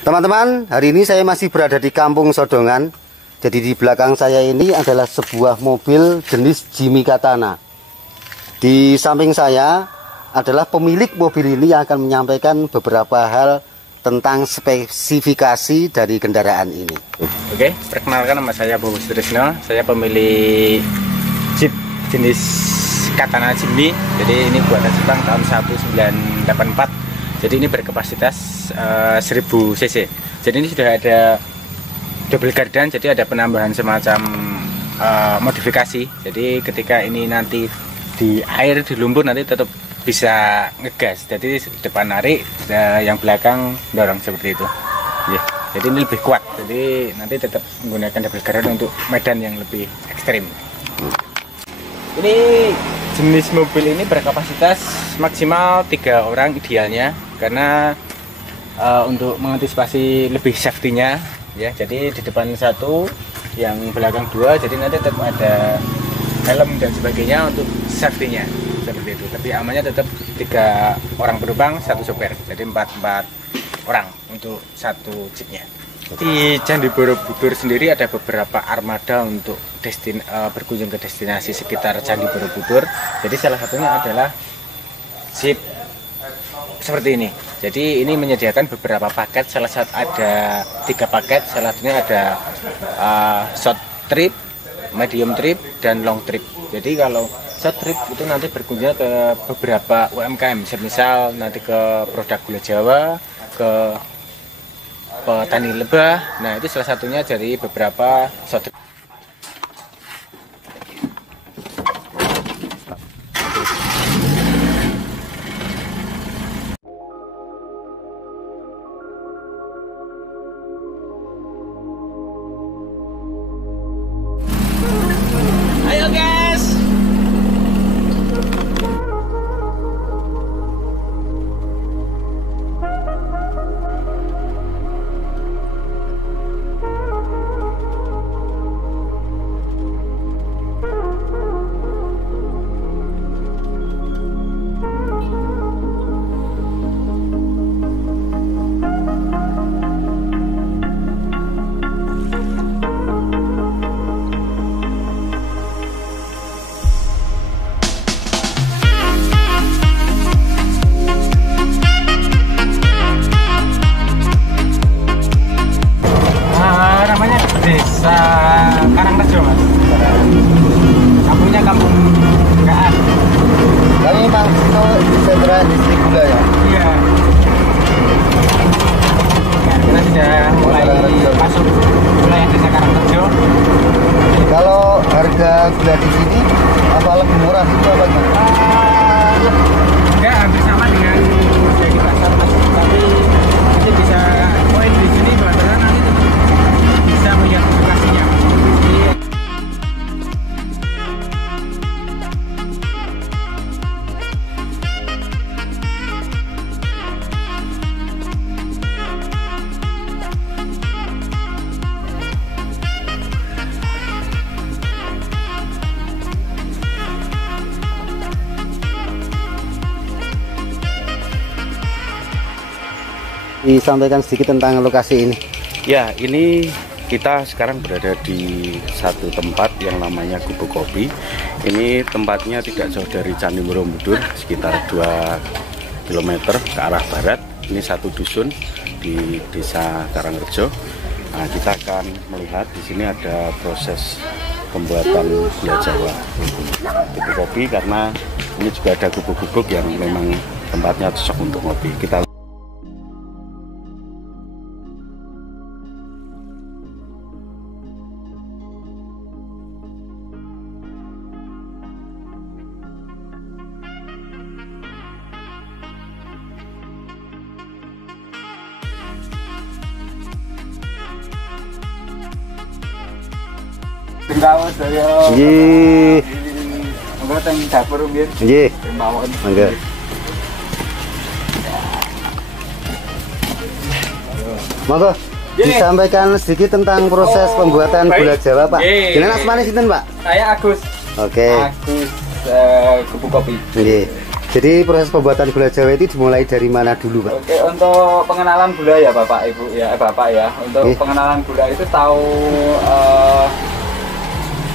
Teman-teman, hari ini saya masih berada di Kampung Sodongan. Jadi di belakang saya ini adalah sebuah mobil jenis Jimmy Katana. Di samping saya adalah pemilik mobil ini yang akan menyampaikan beberapa hal tentang spesifikasi dari kendaraan ini. Oke, perkenalkan nama saya Bowo Sutrisno. Saya pemilik Jeep jenis Katana Jimny. Jadi ini buatan Jepang tahun 1984. Jadi ini berkapasitas 1000 cc. Jadi ini sudah ada double gardan, jadi ada penambahan semacam modifikasi. Jadi ketika ini nanti di air, di lumpur, nanti tetap bisa ngegas. Jadi depan narik, yang belakang dorong seperti itu. Jadi ini lebih kuat. Jadi nanti tetap menggunakan double gardan untuk medan yang lebih ekstrim. Ini jenis mobil ini berkapasitas maksimal 3 orang idealnya, karena untuk mengantisipasi lebih safety-nya ya. Jadi di depan 1, yang belakang 2, jadi nanti tetap ada helm dan sebagainya untuk safety-nya seperti itu. Tapi amannya tetap 3 orang penumpang, 1 sopir. Jadi 4 orang untuk 1 jeepnya. Di Candi Borobudur sendiri ada beberapa armada untuk berkunjung ke destinasi sekitar Candi Borobudur. Jadi salah satunya adalah Jeep seperti ini. Jadi ini menyediakan beberapa paket. Salah satu ada 3 paket. Salah satunya ada short trip, medium trip, dan long trip. Jadi kalau short trip itu nanti berkunjung ke beberapa UMKM, semisal nanti ke produk gula Jawa, ke petani lebah. Nah, itu salah satunya dari beberapa short trip. Ayo guys. Desa Karangrejo, Mas. Kampungnya Kampung Gaan. Kami memang itu sentra distrik gula ya? Iya. Nah, kita sudah mulai masuk wilayah Desa Karangrejo. Kalau harga gula di sini apa lebih murah itu apa gimana? Enggak, hampir sama dengan harga di pasar, Mas. Tapi nanti bisa poin di sini bahwa nanti bisa melihat lokasinya. Disampaikan sedikit tentang lokasi ini. Ya, ini kita sekarang berada di satu tempat yang namanya Gubuk Kopi. Ini tempatnya tidak jauh dari Candi Borobudur, sekitar 2 km ke arah barat. Ini satu dusun di Desa Karangrejo. Nah, kita akan melihat di sini ada proses pembuatan gula Jawa Gubuk Kopi, karena ini juga ada gubuk-gubuk yang memang tempatnya cocok untuk ngopi. Kita Gawas saya. Nggih. Monggo teng dapur nggih. Nggih. Mawon. Mangga. Monggo disampaikan sedikit tentang proses pembuatan gula Jawa, Pak. Jenengan asmane sinten, Pak? Saya Agus. Oke. Agus Gubuk Kopi. Nggih. Jadi proses pembuatan gula Jawa itu dimulai dari mana dulu, Pak? Oke, untuk pengenalan gula ya Bapak Ibu ya, Bapak ya. Untuk pengenalan gula itu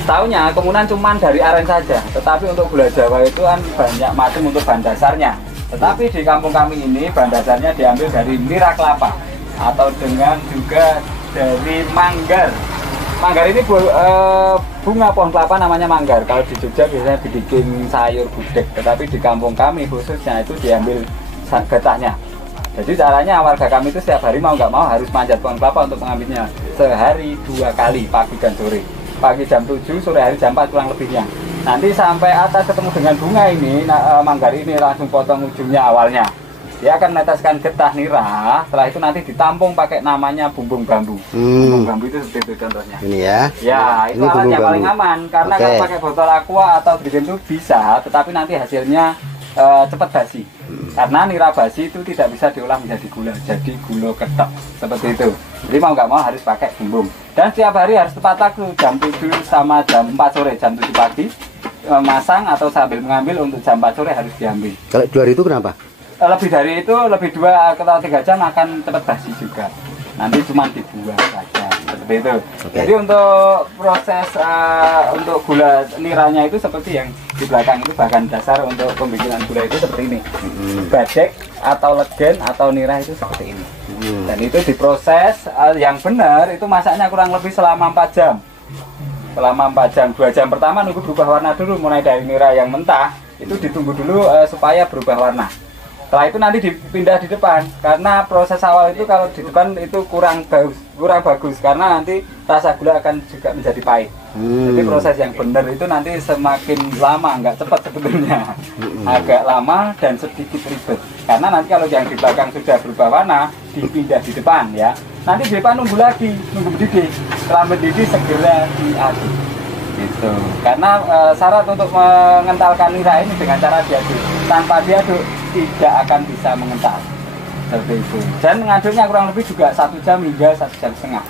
tahunya kemudian cuman dari aren saja. Tetapi untuk gula Jawa itu kan banyak macam untuk bahan dasarnya. Tetapi di kampung kami ini bahan dasarnya diambil dari nira kelapa atau dengan juga dari manggar. Manggar ini bunga pohon kelapa namanya manggar. Kalau di Jogja biasanya dibikin sayur gudeg, tetapi di kampung kami khususnya itu diambil getahnya. Jadi caranya warga kami itu setiap hari mau nggak mau harus manjat pohon kelapa untuk mengambilnya sehari 2 kali, pagi dan sore. Pagi jam 7, sore hari jam 4 kurang lebihnya. Nanti sampai atas ketemu dengan bunga ini, manggar ini langsung potong ujungnya awalnya. Dia akan meneteskan getah nira, setelah itu nanti ditampung pakai namanya bumbung bambu. Bumbung bambu itu seperti itu contohnya. Ini ya. Ya, itu ini alat yang paling aman karena kalau pakai botol aqua atau deterjen itu bisa, tetapi nanti hasilnya cepat basi. Karena nira basi itu tidak bisa diolah menjadi gula, jadi gula ketok seperti itu. Jadi mau nggak mau harus pakai bumbung. Dan setiap hari harus tepat waktu jam 7 sama jam 4 sore, jam 7 pagi masang atau sambil mengambil untuk jam 4 sore harus diambil. Kalau 2 hari itu kenapa? Lebih dari itu, lebih 2 atau 3 jam akan cepat basi juga. Nanti cuma dibuang saja seperti itu. Jadi untuk proses untuk gula niranya itu seperti yang di belakang itu, bahan dasar untuk pembikinan gula itu seperti ini. Badek atau legen atau nira itu seperti ini. Dan itu diproses yang benar itu masaknya kurang lebih selama 4 jam. Selama 4 jam, 2 jam pertama nunggu berubah warna dulu, mulai dari nira yang mentah itu ditunggu dulu supaya berubah warna. Setelah itu nanti dipindah di depan, karena proses awal itu kalau di depan itu kurang bagus karena nanti rasa gula akan juga menjadi pahit. Jadi proses yang benar itu nanti semakin lama, nggak cepat sebetulnya, agak lama dan sedikit ribet. Karena nanti kalau yang di belakang sudah berubah warna, dipindah di depan ya. Nanti di depan nunggu lagi, nunggu mendidih. Setelah mendidih segera diaduk. Gitu. Karena syarat untuk mengentalkan nira ini dengan cara diaduk. Tanpa diaduk tidak akan bisa mengental. Seperti itu. Dan ngaduknya kurang lebih juga 1 jam hingga 1 jam setengah.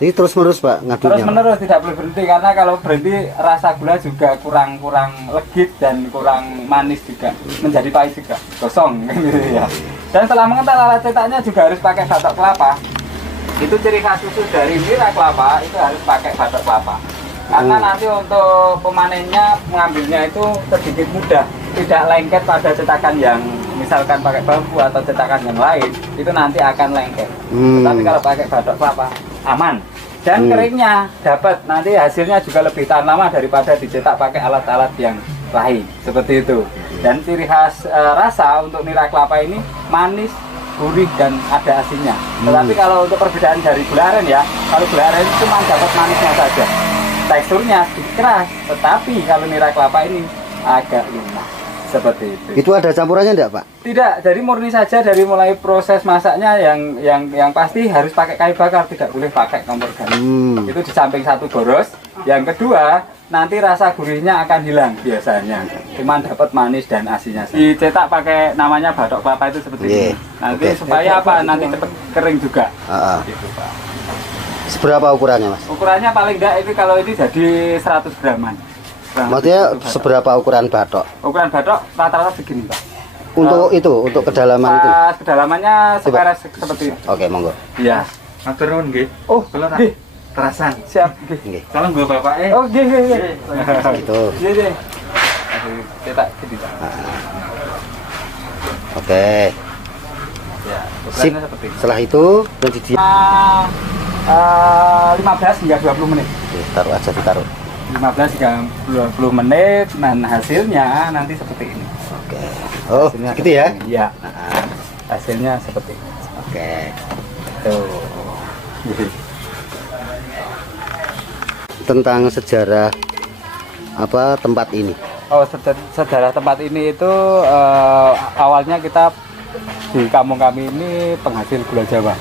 Jadi terus menerus, Pak, ngaduknya? Terus menerus, tidak boleh berhenti karena kalau berhenti rasa gula juga kurang legit dan kurang manis juga, menjadi pahit juga, gosong gitu ya. Dan setelah mengental alat cetaknya juga harus pakai batok kelapa. Itu ciri khas khusus dari nira kelapa, itu harus pakai batok kelapa. Karena nanti untuk pemanennya, mengambilnya itu sedikit mudah, tidak lengket pada cetakan yang misalkan pakai bambu atau cetakan yang lain, itu nanti akan lengket. Tapi kalau pakai batok kelapa aman. Dan keringnya dapat, nanti hasilnya juga lebih tahan lama daripada dicetak pakai alat-alat yang lain. Seperti itu. Dan ciri khas rasa untuk nira kelapa ini manis, gurih dan ada asinnya. Tetapi kalau untuk perbedaan dari gula aren ya, kalau gula aren cuma dapat manisnya saja. Teksturnya sedikit keras, tetapi kalau nira kelapa ini agak lunak seperti itu. Itu ada campurannya enggak, Pak? Tidak, jadi murni saja dari mulai proses masaknya yang pasti harus pakai kayu bakar, tidak boleh pakai kompor gas. Itu di samping satu boros. Yang kedua, nanti rasa gurihnya akan hilang biasanya. Cuman dapat manis dan asinnya. Dicetak pakai namanya batok kelapa itu seperti ini. Nanti supaya apa? Nanti cepat kering juga. Gitu, Pak. Seberapa ukurannya, Mas? Ukurannya paling enggak itu kalau ini jadi 100 graman. Maksudnya seberapa ukuran batok? Ukuran batok rata-rata segini, Pak. Untuk untuk kedalaman itu? Kedalamannya seperti itu. Oke, monggo. Iya. Matur nuwun nggih. Oh, nggih. Terasan. Siap, nggih. Salam nggo Bapak. Oh, nggih. Itu. Nggih. Cetak gede, Pak. Oke. Ya, Sip. seperti itu. Setelah itu nanti dia 15 hingga 20 menit. Oke, taruh aja, ditaruh. 15 hingga 20 menit, dan hasilnya nanti seperti ini. Oke. Oh, Hasilnya gitu ya? Iya. Hasilnya seperti ini. Oke. Tuh. Tentang sejarah apa tempat ini? Oh, sejarah tempat ini itu awalnya kita di kampung kami ini penghasil gula Jawa.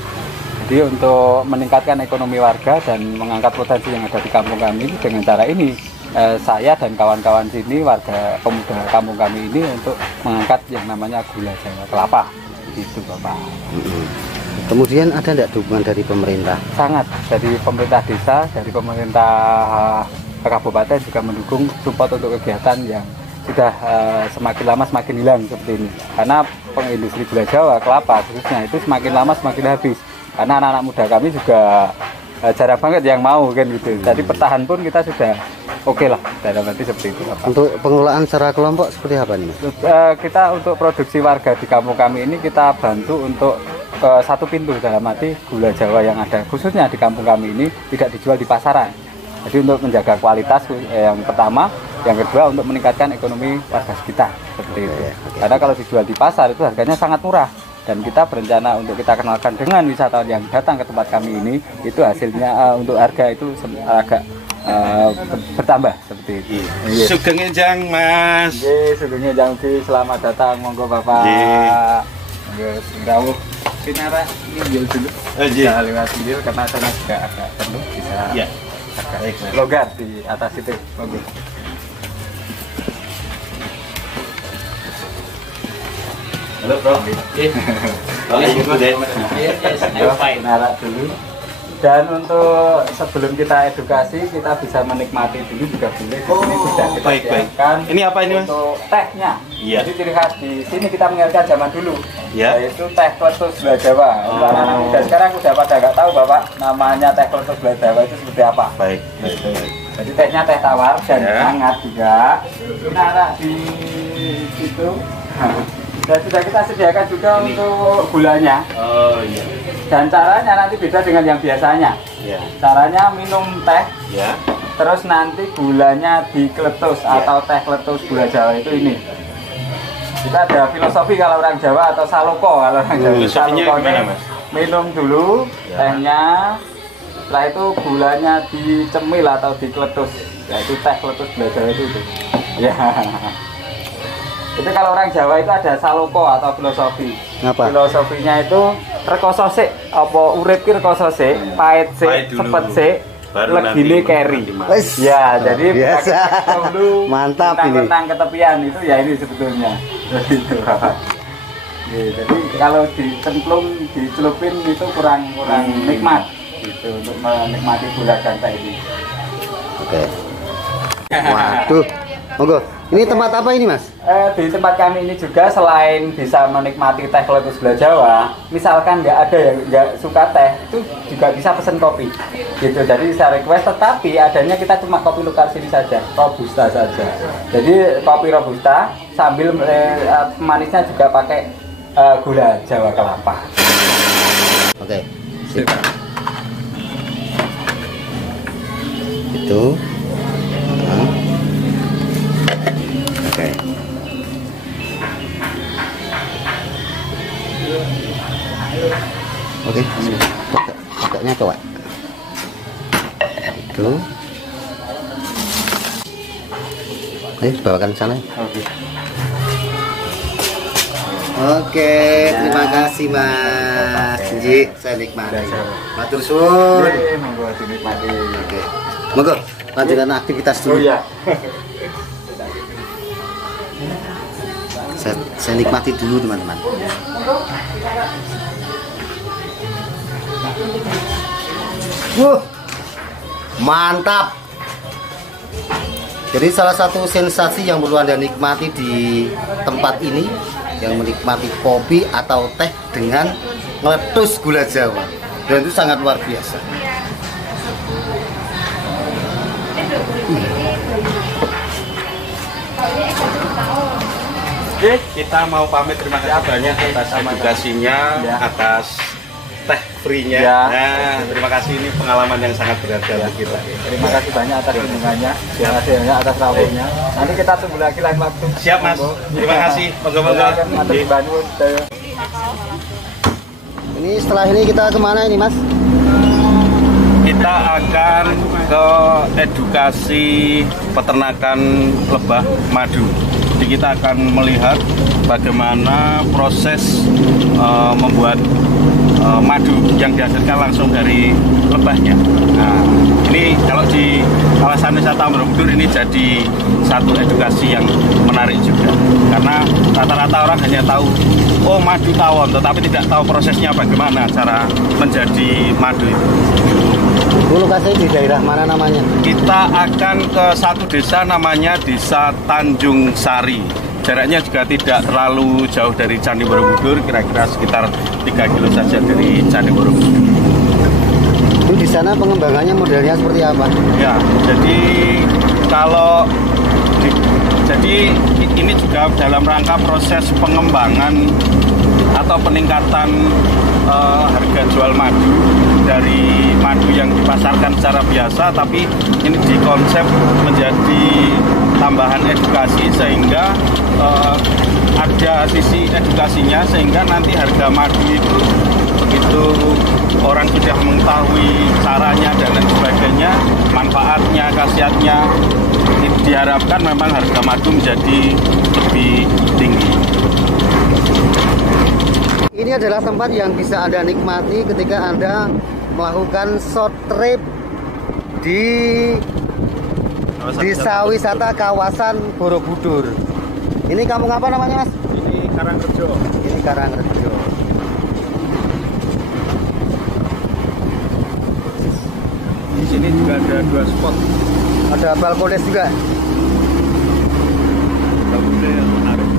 Jadi untuk meningkatkan ekonomi warga dan mengangkat potensi yang ada di kampung kami ini dengan cara ini, saya dan kawan-kawan sini, warga pemuda kampung kami ini untuk mengangkat yang namanya gula Jawa kelapa. Gitu, Bapak. Kemudian ada tidak dukungan dari pemerintah? Sangat, dari pemerintah desa, dari pemerintah kabupaten juga mendukung support untuk kegiatan yang sudah semakin lama semakin hilang seperti ini. Karena pengindustri gula Jawa, kelapa khususnya itu semakin lama semakin habis. Karena anak-anak muda kami juga jarang banget yang mau kan gitu. Jadi pertahan pun kita sudah oke lah, dalam arti seperti itu. Bapak. Untuk pengelolaan secara kelompok seperti apa nih Mas? Kita untuk produksi warga di kampung kami ini kita bantu untuk satu pintu, dalam arti gula Jawa yang ada khususnya di kampung kami ini tidak dijual di pasaran. Jadi untuk menjaga kualitas yang pertama, yang kedua untuk meningkatkan ekonomi warga sekitar seperti itu. Karena kalau dijual di pasar itu harganya sangat murah. Dan kita berencana untuk kita kenalkan dengan wisatawan yang datang ke tempat kami ini, itu hasilnya untuk harga itu agak bertambah seperti itu. Sugeng Enjang Mas. Sugeng Enjang, selamat datang, monggo Bapak. Nggih, rawuh sinara nginjil dulu. Bisa lewat nginjil karena sana juga agak penuh, bisa agak longgar di atas itu. Monggo. Halo Bro. Narak dulu. Dan untuk sebelum kita edukasi, kita bisa menikmati dulu juga boleh. Di sini sudah kita siapkan. Ini apa ini Mas? Untuk tehnya. Iya. Jadi ciri khas di sini kita mengingatkan zaman dulu. Iya. Yaitu teh kletus gula Jawa. Anak-anak muda sekarang udah pada nggak tahu Bapak namanya teh kletus gula Jawa itu seperti apa. Baik. Gitu. Jadi tehnya teh tawar dan hangat juga. Narak di situ. Dan sudah kita sediakan juga untuk gulanya. Oh iya. Dan caranya nanti beda dengan yang biasanya. Iya. Caranya minum teh, Ya. terus nanti gulanya dikeletus atau teh kletus gula Jawa itu ini. Kita ada filosofi kalau orang Jawa atau saloko kalau orang Jawa. Filosofinya gimana Mas? Minum dulu tehnya, setelah itu gulanya dicemil atau dikeletus. Yaitu teh kletus gula Jawa itu. Ya. Itu kalau orang Jawa itu ada saloko atau filosofi. Apa? Filosofinya itu rekoso sik, apa urip ki rekoso sik, pahit sik, sepet sik, legine keri. Ya, jadi biasa. Dulu Mantap ini. Tentang ketepian itu ya ini sebetulnya. Itu. Jadi kalau dicemplung, dicelupin itu kurang nikmat gitu untuk menikmati gula ganta ini. Oke. Waduh. Monggo. Ini tempat apa ini Mas? Di tempat kami ini juga selain bisa menikmati teh kletus gula Jawa, misalkan nggak ada yang nggak suka teh, itu juga bisa pesen kopi. Gitu. Jadi bisa request, tetapi adanya kita cuma kopi lokal sini saja, robusta saja. Jadi kopi robusta sambil manisnya juga pakai gula Jawa kelapa. Oke. Sip. Itu. Oke. Oke. Pokoknya coba. Itu. Bawakan ke sana. Oke, terima kasih Mas. Ji, saya nikmati. Matur suwun. Monggo dinikmati. Oke. Monggo lanjutkan aktivitas dulu. Oh iya. Saya nikmati dulu teman-teman. Mantap. Jadi salah satu sensasi yang perlu Anda nikmati di tempat ini, yang menikmati kopi atau teh dengan meletus gula Jawa, dan itu sangat luar biasa. Oke, kita mau pamit, terima kasih banyak atas edukasinya, atas teh free-nya. Nah, terima kasih, ini pengalaman yang sangat berharga bagi kita. Terima kasih banyak atas kunjungannya, terima kasih banyak atas rawuhnya. Nanti kita tunggu lagi lain waktu. Siap Mas, terima kasih. Moga-moga. Ini setelah ini kita kemana ini Mas? Kita akan ke edukasi peternakan lebah madu. Jadi kita akan melihat bagaimana proses membuat madu yang dihasilkan langsung dari lebahnya. Nah, ini kalau di kawasan wisata Borobudur ini jadi satu edukasi yang menarik juga. Karena rata-rata orang hanya tahu, oh madu tawon, tetapi tidak tahu prosesnya bagaimana cara menjadi madu itu. Itu lokasinya di daerah mana namanya? Kita akan ke satu desa namanya Desa Tanjung Sari. Jaraknya juga tidak terlalu jauh dari Candi Borobudur, kira-kira sekitar 3 kilo saja dari Candi Borobudur. Itu di sana pengembangannya modelnya seperti apa? Ya, jadi kalau jadi ini juga dalam rangka proses pengembangan atau peningkatan harga jual madu dari madu yang dipasarkan secara biasa, tapi ini dikonsep menjadi tambahan edukasi sehingga ada sisi edukasinya, sehingga nanti harga madu itu begitu orang sudah mengetahui caranya dan lain sebagainya, manfaatnya, khasiatnya, diharapkan memang harga madu menjadi lebih tinggi. Ini adalah tempat yang bisa Anda nikmati ketika Anda melakukan short trip di desa wisata kawasan Borobudur. Ini kampung apa namanya, Mas? Ini Karangrejo. Ini Karangrejo. Di sini juga ada 2 spot. Ada balkones juga. Balkonnya yang menarik.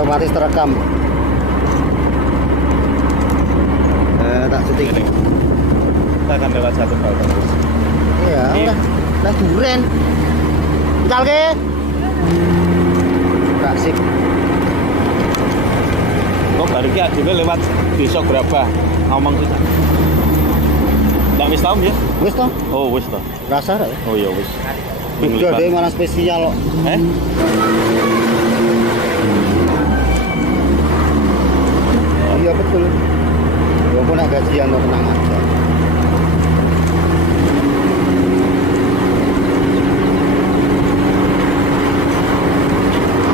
Otomatis terekam. Tak syuting. Kita akan lewat satu balkon. Iya, lah duren. Ental ke? Tak sip. Kok baru ki adine lewat desa Grabah ngomong sih. Ndak wis tau ya? Wis toh? Oh, wis toh. Rasa ya? Oh ya wis. Udah deh malah spesial kok. Iya betul. Walaupun agak gajian lo tenang aja.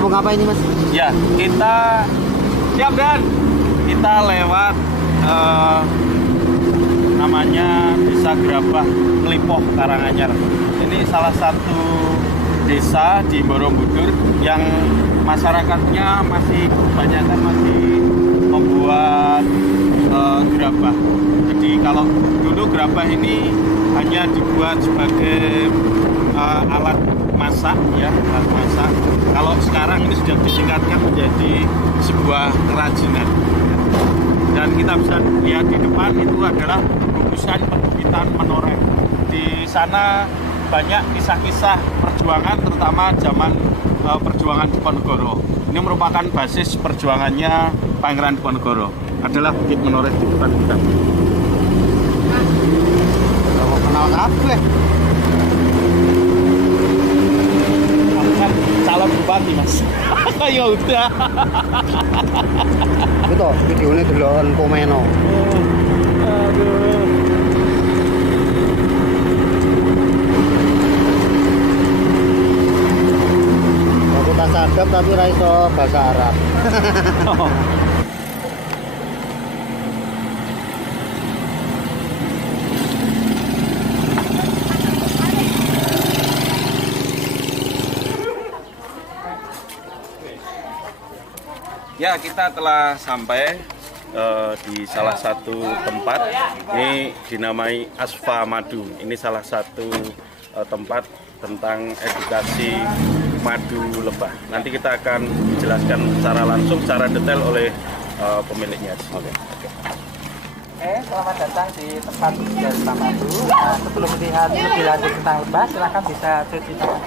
Mau ngapain ini, Mas? Ya, kita siap Dan. Kita lewat namanya Desa Grabah Klipoh Karanganyar. Ini salah satu desa di Borobudur yang masyarakatnya masih kebanyakan masih membuat gerabah. Jadi kalau dulu gerabah ini hanya dibuat sebagai alat masak ya, alat masak. Kalau sekarang ini sudah ditingkatkan menjadi sebuah kerajinan. Dan kita bisa lihat di depan itu adalah gugusan perbukitan Menoreh. Di sana banyak kisah-kisah perjuangan, terutama zaman perjuangan Diponegoro. Ini merupakan basis perjuangannya Pangeran Diponegoro. Adalah Bukit Menoreh di depan kita. Kalau kenal kabeh. Aku kan calon bupati, Mas. Ya udah. Itu videonya deloken Pomeno. Aduh. Aku tak sadap tapi ra iso bahasa Arab. Ya, kita telah sampai di salah satu tempat. Ini dinamai Asfa Madu. Ini salah satu tempat tentang edukasi madu lebah. Nanti kita akan dijelaskan secara langsung, secara detail oleh pemiliknya. Oke, selamat datang di tempat Desa Madu. Sebelum melihat lebih lanjut tentang lebah, silahkan bisa cuci tangan.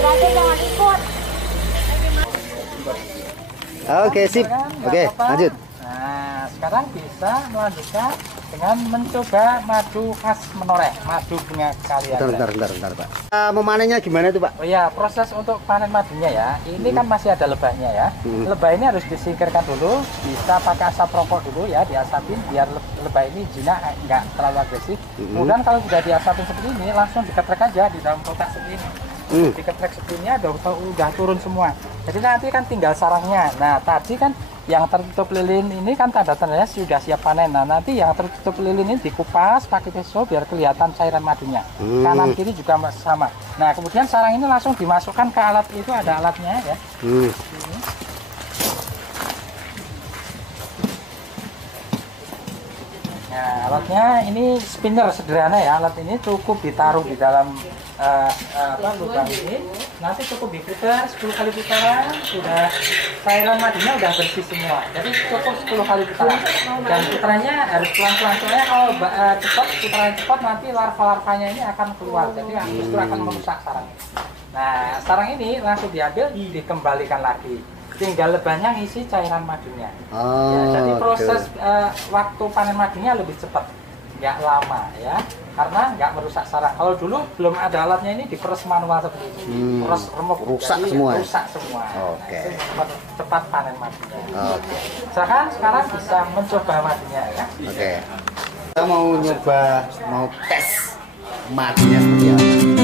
Jangan ikut. Oke, sip. Oke, lanjut. Nah, sekarang bisa melanjutkan dengan mencoba madu khas Menoreh, madu bunga kaliandra. Bentar, Pak. Memanennya gimana tuh, Pak? Oh ya, proses untuk panen madunya ya. Ini kan masih ada lebahnya ya. Lebah ini harus disingkirkan dulu, bisa pakai asap rokok dulu ya, diasapin biar lebah ini jinak, nggak terlalu agresif. Kemudian kalau sudah diasapin seperti ini, langsung diketrek aja di dalam kotak seperti ini. Diketrek seperti ini udah turun semua. Jadi nanti kan tinggal sarangnya. Nah, tadi kan yang tertutup lilin ini kan tanda-tandanya sudah siap panen. Nah, nanti yang tertutup lilin ini dikupas pakai pisau biar kelihatan cairan madunya. Kanan kiri juga sama. Nah, kemudian sarang ini langsung dimasukkan ke alat itu, ada alatnya ya. Ini. Nah, alatnya ini spinner sederhana ya. Alat ini cukup ditaruh di dalam lubang ini. Nanti cukup diputar 10 kali putaran, sudah cairan madunya udah bersih semua. Jadi cukup 10 kali putaran. Dan putarannya harus pelan-pelan, soalnya kalau putaran cepat nanti larva-larvanya ini akan keluar. Jadi justru akan merusak sarang. Nah, sarang ini langsung diambil, dikembalikan lagi. Tinggal lebahnya ngisi cairan madunya. Ya, jadi proses waktu panen madunya lebih cepat, nggak lama ya, karena nggak merusak sarang. Kalau dulu belum ada alatnya ini diperes manual seperti ini, peres remuk, rusak jadi semua. Rusak semua. Oke. Nah, itu cepat panen madunya. Sekarang bisa mencoba madunya ya. Oke. Kita mau tes madunya seperti apa.